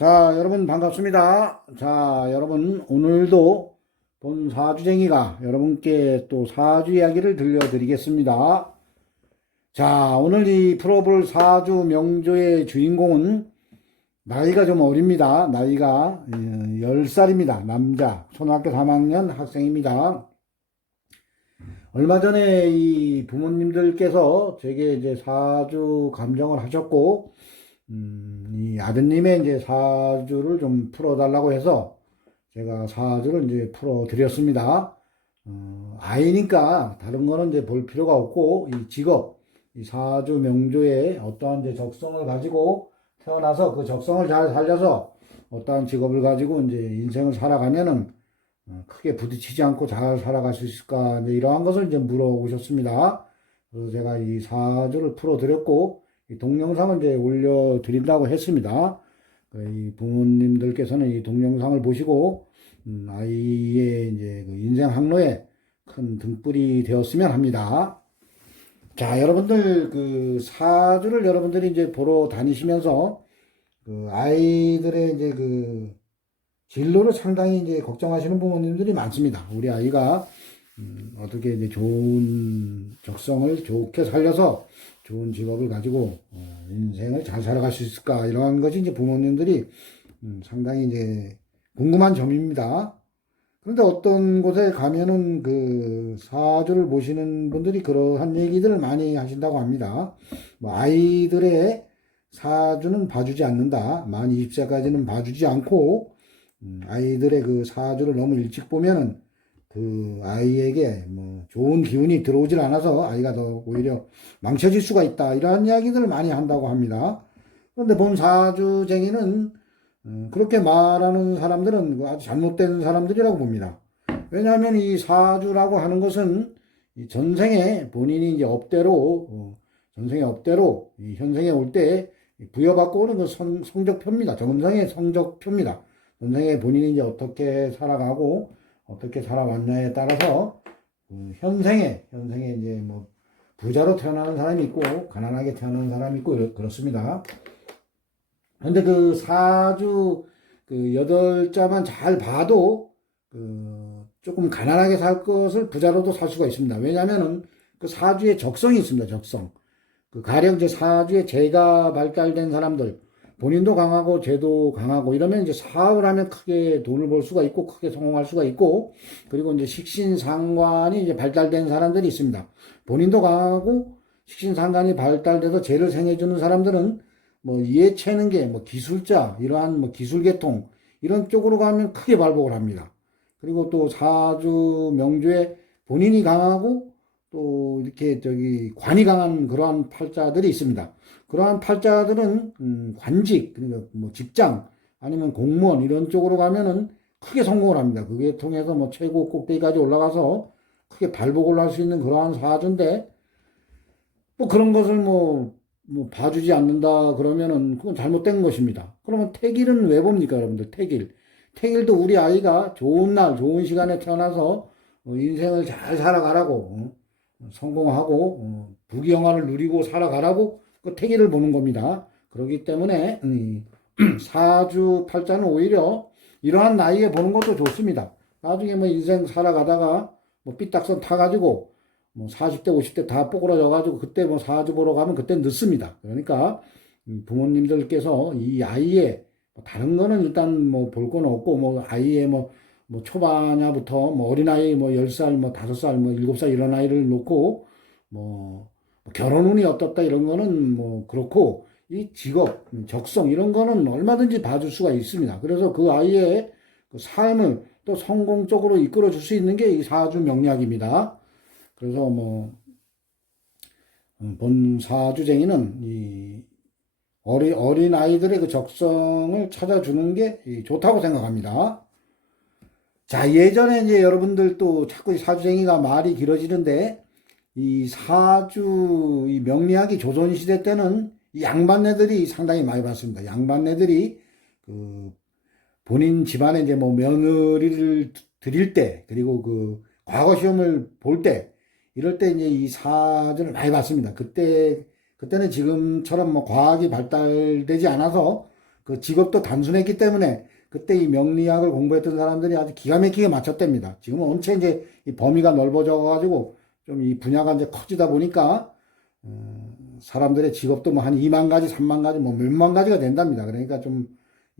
자, 여러분 반갑습니다. 자, 여러분 오늘도 본 사주쟁이가 여러분께 또 사주 이야기를 들려드리겠습니다. 자, 오늘 이 풀어볼 사주 명조의 주인공은 나이가 좀 어립니다. 나이가 10살입니다. 남자, 초등학교 3학년 학생입니다. 얼마 전에 이 부모님들께서 제게 이제 사주 감정을 하셨고, 음, 이 아드님의 이제 사주를 좀 풀어달라고 해서 제가 사주를 이제 풀어드렸습니다. 어, 아이니까 다른 거는 이제 볼 필요가 없고, 이 직업, 이 사주 명조에 어떠한 이제 적성을 가지고 태어나서 그 적성을 잘 살려서 어떠한 직업을 가지고 이제 인생을 살아가면은 어, 크게 부딪히지 않고 잘 살아갈 수 있을까 이제 이러한 것을 이제 물어보셨습니다. 그래서 제가 이 사주를 풀어드렸고 이 동영상을 이제 올려드린다고 했습니다. 그이 부모님들께서는 이 동영상을 보시고 음, 아이의 이제 그 인생 항로에 큰 등불이 되었으면 합니다. 자, 여러분들 그 사주를 여러분들이 이제 보러 다니시면서 그 아이들의 이제 그 진로를 상당히 이제 걱정하시는 부모님들이 많습니다. 우리 아이가 음, 어떻게 이제 좋은 적성을 좋게 살려서 좋은 직업을 가지고 어, 인생을 잘 살아갈 수 있을까 이러한 것이 이제 부모님들이 음, 상당히 이제 궁금한 점입니다. 그런데 어떤 곳에 가면은 그 사주를 보시는 분들이 그러한 얘기들을 많이 하신다고 합니다. 뭐 아이들의 사주는 봐주지 않는다. 만 20세까지는 봐주지 않고 음, 아이들의 그 사주를 너무 일찍 보면은 그 아이에게 뭐 좋은 기운이 들어오질 않아서 아이가 더 오히려 망쳐질 수가 있다. 이러한 이야기들을 많이 한다고 합니다. 그런데 본 사주쟁이는 음, 그렇게 말하는 사람들은 그 아주 잘못된 사람들이라고 봅니다. 왜냐하면 이 사주라고 하는 것은 이 전생에 본인이 이제 업대로 어, 전생의 업대로 이 현생에 올 때 부여받고 오는 그 성, 성적표입니다. 전생의 성적표입니다. 전생에 본인이 이제 어떻게 살아가고 어떻게 살아왔냐에 따라서 그 현생에 현생에 이제 뭐 부자로 태어나는 사람이 있고 가난하게 태어나는 사람이 있고 그렇습니다. 근데 그 사주 그 여덟 자만 잘 봐도 그 조금 가난하게 살 것을 부자로도 살 수가 있습니다. 왜냐하면은 그 사주에 적성이 있습니다. 적성. 그 가령 이제 사주에 재가 발달된 사람들 본인도 강하고 쟤도 강하고 이러면 이제 사업을 하면 크게 돈을 벌 수가 있고 크게 성공할 수가 있고 그리고 이제 식신상관이 이제 발달된 사람들이 있습니다. 본인도 강하고 식신상관이 발달돼서 죄를 생해주는 사람들은 뭐 이해채는 게뭐 기술자 이러한 뭐 기술계통 이런 쪽으로 가면 크게 발복을 합니다. 그리고 또 사주 명주에 본인이 강하고 또 이렇게 저기 관이 강한 그러한 팔자들이 있습니다. 그러한 팔자들은 음, 관직 그러니까 뭐 직장 아니면 공무원 이런 쪽으로 가면은 크게 성공을 합니다. 그게 통해서 뭐 최고 꼭대기까지 올라가서 크게 발복을 할 수 있는 그러한 사주인데 뭐 그런 것을 뭐, 뭐 봐주지 않는다 그러면은 그건 잘못된 것입니다. 그러면 태길은 왜 봅니까 여러분들 태길 태길도 우리 아이가 좋은 날 좋은 시간에 태어나서 어, 인생을 잘 살아가라고 어, 성공하고 어, 부귀영화를 누리고 살아가라고 그 태기를 보는 겁니다. 그렇기 때문에 음, 사주 팔자는 오히려 이러한 나이에 보는 것도 좋습니다. 나중에 뭐 인생 살아가다가 뭐 삐딱선 타가지고 뭐 40대 50대 다 뽀그라져 가지고 그때 뭐 사주 보러 가면 그때 늦습니다. 그러니까 음, 부모님들께서 이 아이의 뭐 다른 거는 일단 뭐 볼 건 없고 뭐 아이의 뭐 뭐 초반야부터 뭐 어린아이 뭐 10살 뭐 5살 뭐 7살 이런 아이를 놓고 뭐 결혼 운이 어떻다 이런 거는 뭐 그렇고 이 직업, 적성 이런 거는 얼마든지 봐줄 수가 있습니다. 그래서 그 아이의 그 삶을 또 성공적으로 이끌어 줄 수 있는 게 이 사주 명리학입니다. 그래서 뭐, 음, 본 사주쟁이는 이 어린, 어린 아이들의 그 적성을 찾아주는 게이 좋다고 생각합니다. 자, 예전에 이제 여러분들 또 자꾸 이 사주쟁이가 말이 길어지는데 이 사주 이 명리학이 조선시대 때는 이 양반네들이 상당히 많이 봤습니다. 양반네들이 그 본인 집안에 이제 뭐 며느리를 드릴 때 그리고 그 과거 시험을 볼 때 이럴 때 이제 이 사주를 많이 봤습니다. 그때 그때는 지금처럼 뭐 과학이 발달되지 않아서 그그 직업도 단순했기 때문에 그때 이 명리학을 공부했던 사람들이 아주 기가 막히게 맞췄답니다. 지금은 원체 이제 이 범위가 넓어져 가지고 좀 이 분야가 이제 커지다 보니까 어, 사람들의 직업도 뭐 한 2만 가지, 3만 가지, 뭐 몇만 가지가 된답니다. 그러니까 좀이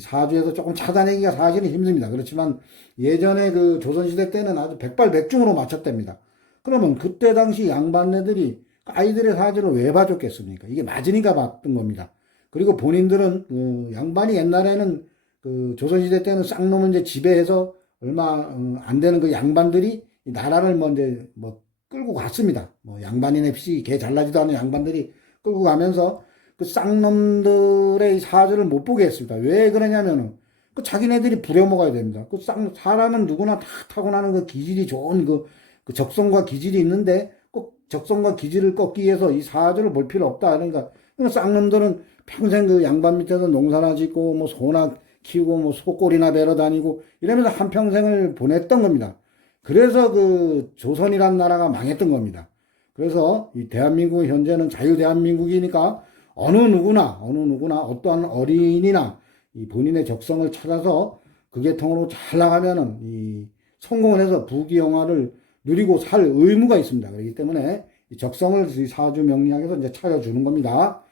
사주에서 조금 찾아내기가 사실은 힘듭니다. 그렇지만 예전에 그 조선시대 때는 아주 백발백중으로 맞췄답니다. 그러면 그때 당시 양반네들이 아이들의 사주를 왜 봐줬겠습니까? 이게 맞으니까 봤던 겁니다. 그리고 본인들은 그 양반이 옛날에는 그 조선시대 때는 쌍놈을 이제 지배해서 얼마 어, 안 되는 그 양반들이 이 나라를 뭐 이제 뭐 끌고 갔습니다. 뭐 양반이네 피, 개 잘나지도 않은 양반들이 끌고 가면서 그 쌍놈들의 이 사주를 못 보게 했습니다. 왜 그러냐면은 그 자기네들이 부려먹어야 됩니다. 그 쌍, 사람은 누구나 다 타고나는 그 기질이 좋은 그, 그 적성과 기질이 있는데 꼭 적성과 기질을 꺾기 위해서 이 사주를 볼 필요 없다. 그러니까 그 쌍놈들은 평생 그 양반 밑에서 농사나 짓고 뭐 소나 키우고 뭐 소꼴이나 베러 다니고 이러면서 한평생을 보냈던 겁니다. 그래서 그 조선이란 나라가 망했던 겁니다. 그래서 이 대한민국 현재는 자유 대한민국이니까 어느 누구나 어느 누구나 어떠한 어린이나 이 본인의 적성을 찾아서 그 계통으로 잘 나가면은 이 성공을 해서 부귀영화를 누리고 살 의무가 있습니다. 그렇기 때문에 이 적성을 이 사주 명리학에서 이제 찾아주는 겁니다.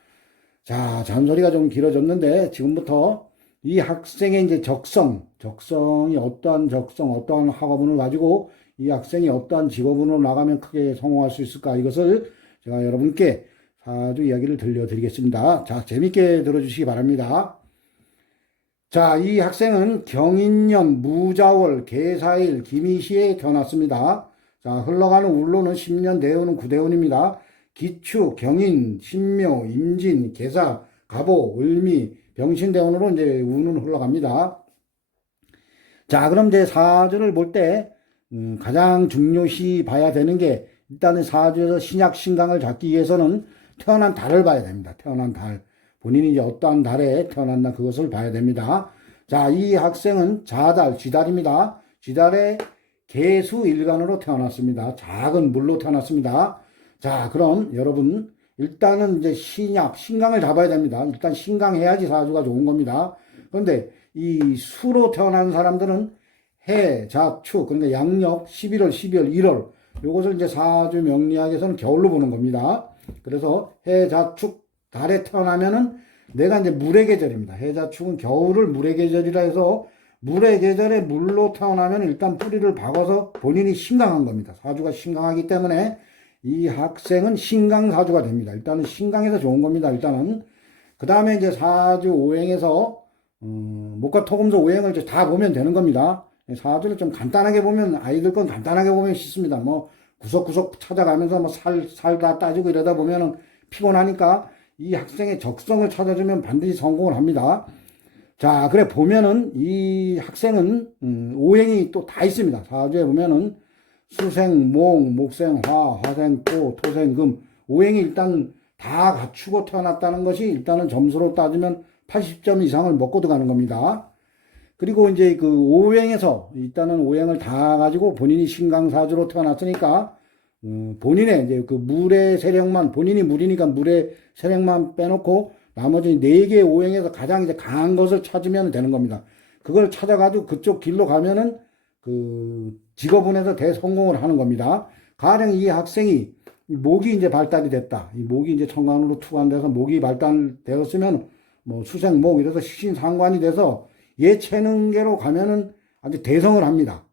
자, 잔소리가 좀 길어졌는데 지금부터 이 학생의 이제 적성, 적성이 어떠한 적성, 어떠한 학업운을 가지고 이 학생이 어떠한 직업운으로 나가면 크게 성공할 수 있을까 이것을 제가 여러분께 사주 이야기를 들려드리겠습니다. 자, 재밌게 들어주시기 바랍니다. 자, 이 학생은 경인년 무자월 계사일 김이시에 태어났습니다. 자, 흘러가는 울로는 10년 대운은 구대운입니다. 기축, 경인, 신묘, 임진, 계사, 갑오, 을미, 병신대운으로 이제 운은 흘러갑니다. 자, 그럼 이제 사주를 볼 때, 음, 가장 중요시 봐야 되는 게, 일단은 사주에서 신약, 신강을 잡기 위해서는 태어난 달을 봐야 됩니다. 태어난 달. 본인이 이제 어떠한 달에 태어났나 그것을 봐야 됩니다. 자, 이 학생은 자달, 쥐달입니다. 쥐달에 개수 일간으로 태어났습니다. 작은 물로 태어났습니다. 자, 그럼 여러분, 일단은 이제 신약, 신강을 잡아야 됩니다. 일단 신강해야지 사주가 좋은 겁니다. 그런데 이 수로 태어난 사람들은 해, 자, 축, 그러니까 양력 11월, 12월, 1월, 요것을 이제 사주 명리학에서는 겨울로 보는 겁니다. 그래서 해, 자, 축, 달에 태어나면은 내가 이제 물의 계절입니다. 해, 자, 축은 겨울을 물의 계절이라 해서 물의 계절에 물로 태어나면 일단 뿌리를 박아서 본인이 신강한 겁니다. 사주가 신강하기 때문에 이 학생은 신강 사주가 됩니다. 일단은 신강에서 좋은 겁니다. 일단은 그 다음에 이제 사주 오행에서 음, 목과 토금소 오행을 이제 다 보면 되는 겁니다. 사주를 좀 간단하게 보면 아이들 건 간단하게 보면 쉽습니다. 뭐 구석구석 찾아가면서 뭐 살 살 다 따지고 이러다 보면은 피곤하니까 이 학생의 적성을 찾아주면 반드시 성공을 합니다. 자, 그래 보면은 이 학생은 음, 오행이 또 다 있습니다. 사주에 보면은 수생, 목, 목생, 화, 화생, 토, 토생, 금 오행이 일단 다 갖추고 태어났다는 것이 일단은 점수로 따지면 80점 이상을 먹고 들어가는 겁니다. 그리고 이제 그 오행에서 일단은 오행을 다 가지고 본인이 신강사주로 태어났으니까 음, 본인의 이제 그 물의 세력만 본인이 물이니까 물의 세력만 빼놓고 나머지 네 개의 오행에서 가장 이제 강한 것을 찾으면 되는 겁니다. 그걸 찾아가지고 그쪽 길로 가면은 그 직업운에서 대성공을 하는 겁니다. 가령 이 학생이 목이 이제 발달이 됐다. 이 목이 이제 청간으로 투관돼서 목이 발달되었으면 뭐 수생목 이래서 시신상관이 돼서 얘 체능계로 가면은 아주 대성을 합니다.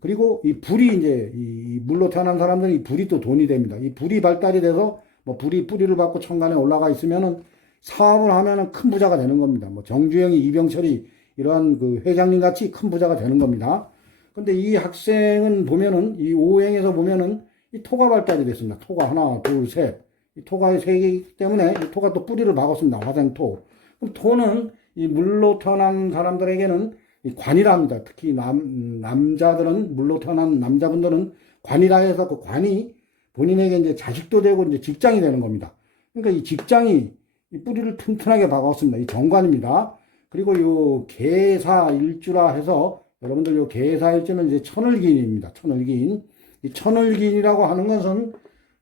그리고 이 불이 이제 이 물로 태어난 사람들은 이 불이 또 돈이 됩니다. 이 불이 발달이 돼서 뭐 불이 뿌리를 받고 천간에 올라가 있으면은 사업을 하면은 큰 부자가 되는 겁니다. 뭐 정주영이 이병철이 이러한 그 회장님 같이 큰 부자가 되는 겁니다. 근데 이 학생은 보면은 이 오행에서 보면은 이 토가 발달이 됐습니다. 토가 하나, 둘, 셋. 이 토가 세 개이기 때문에 이 토가 또 뿌리를 박았습니다. 화생토. 그럼 토는 이 물로 태어난 사람들에게는 이 관이랍니다. 특히 남, 남자들은, 물로 태어난 남자분들은 관이라 해서 그 관이 본인에게 이제 자식도 되고 이제 직장이 되는 겁니다. 그러니까 이 직장이 이 뿌리를 튼튼하게 박았습니다. 이 정관입니다. 그리고 요 계사 일주라 해서 여러분들 요 계사 일주는 이제 천을기인입니다. 천을기인. 이 천을기인이라고 하는 것은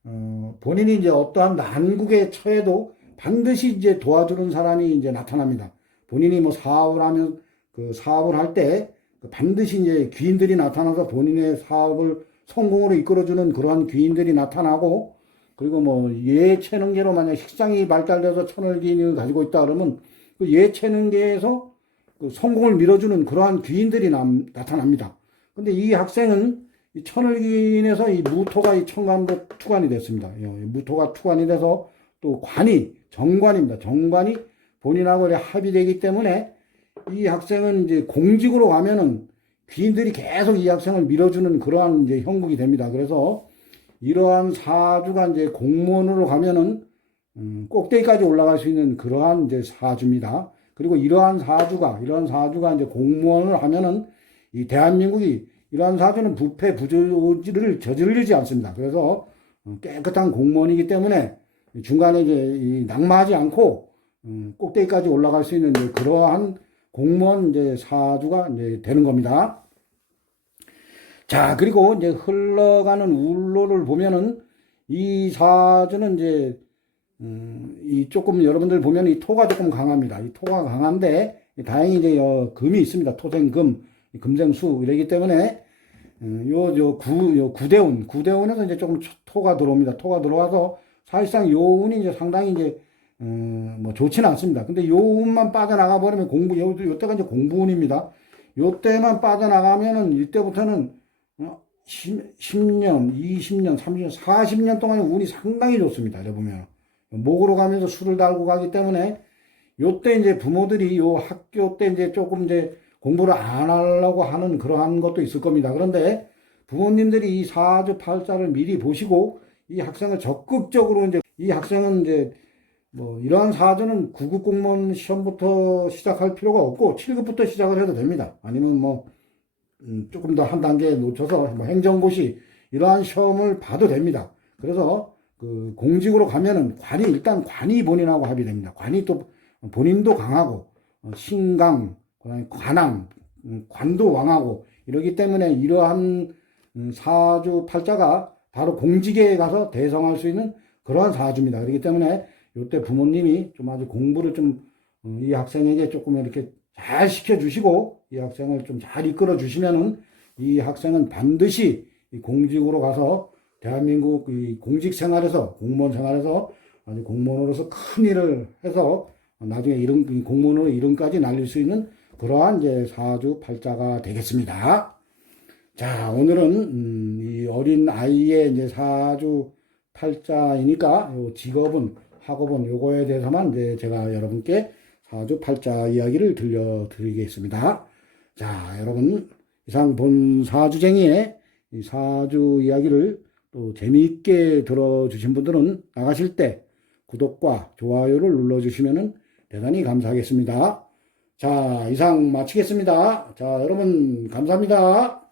어, 본인이 이제 어떠한 난국에 처해도 반드시 이제 도와주는 사람이 이제 나타납니다. 본인이 뭐 사업을 하면 그 사업을 할 때 반드시 이제 귀인들이 나타나서 본인의 사업을 성공으로 이끌어주는 그러한 귀인들이 나타나고 그리고 뭐 예체능계로 만약 식상이 발달돼서 천을기인을 가지고 있다 그러면 그 예체능계에서 그 성공을 밀어주는 그러한 귀인들이 남- 나타납니다. 근데 이 학생은 이 천을기인에서 이 무토가 이 천간도 투관이 됐습니다. 이 무토가 투관이 돼서 또 관이 정관입니다. 정관이 본인하고 합의되기 때문에 이 학생은 이제 공직으로 가면은 귀인들이 계속 이 학생을 밀어주는 그러한 이제 형국이 됩니다. 그래서 이러한 사주가 이제 공무원으로 가면은 음, 꼭대기까지 올라갈 수 있는 그러한 이제 사주입니다. 그리고 이러한 사주가 이러한 사주가 이제 공무원을 하면은 이 대한민국이 이러한 사주는 부패 부조지를 저지르지 않습니다. 그래서 어, 깨끗한 공무원이기 때문에 중간에 이제 이 낙마하지 않고 음, 꼭대기까지 올라갈 수 있는 그러한 공무원 이제 사주가 이제 되는 겁니다. 자, 그리고 이제 흘러가는 울로를 보면은 이 사주는 이제 음, 이 조금 여러분들 보면 이 토가 조금 강합니다. 이 토가 강한데 다행히 이제 여 금이 있습니다. 토생금, 금생수 이러기 때문에 음, 요, 요, 구, 요, 구대운, 구대운에서 이제 조금 토가 들어옵니다. 토가 들어와서 사실상 요 운이 이제 상당히 이제, 음, 뭐 좋지는 않습니다. 근데 요 운만 빠져나가 버리면 공부, 요, 요때가 이제 공부운입니다. 요때만 빠져나가면은 이때부터는 어, 10, 10년, 20년, 30년, 40년 동안 운이 상당히 좋습니다. 이래 보면. 목으로 가면서 술을 달고 가기 때문에 요때 이제 부모들이 요 학교 때 이제 조금 이제 공부를 안 하려고 하는 그러한 것도 있을 겁니다. 그런데 부모님들이 이 사주 팔자를 미리 보시고 이 학생을 적극적으로 이제 이 학생은 이제 뭐 이러한 사주는 9급 공무원 시험부터 시작할 필요가 없고 7급부터 시작을 해도 됩니다. 아니면 뭐 음, 조금 더 한 단계 놓쳐서 뭐 행정고시 이러한 시험을 봐도 됩니다. 그래서 그 공직으로 가면은 관이 일단 관이 본인하고 합의됩니다. 관이 또 본인도 강하고 어, 신강 관왕 음, 관도 왕하고 이러기 때문에 이러한 음, 사주 팔자가 바로 공직에 가서 대성할 수 있는 그러한 사주입니다. 그렇기 때문에 이때 부모님이 좀 아주 공부를 좀 이 학생에게 조금 이렇게 잘 시켜주시고 이 학생을 좀 잘 이끌어 주시면은 이 학생은 반드시 이 공직으로 가서 대한민국 이 공직 생활에서 공무원 생활에서 아주 공무원으로서 큰 일을 해서 나중에 이름 이 공무원으로 이름까지 날릴 수 있는 그러한 이제 사주 팔자가 되겠습니다. 자 오늘은 음, 이 어린 아이의 이제 사주 팔자이니까 요 직업은 학업은 요거에 대해서만 이제 제가 여러분께 사주 팔자 이야기를 들려드리겠습니다. 자, 여러분 이상 본 사주쟁이의 이 사주 이야기를 또 재미있게 들어주신 분들은 나가실 때 구독과 좋아요를 눌러주시면 대단히 감사하겠습니다. 자, 이상 마치겠습니다. 자, 여러분 감사합니다.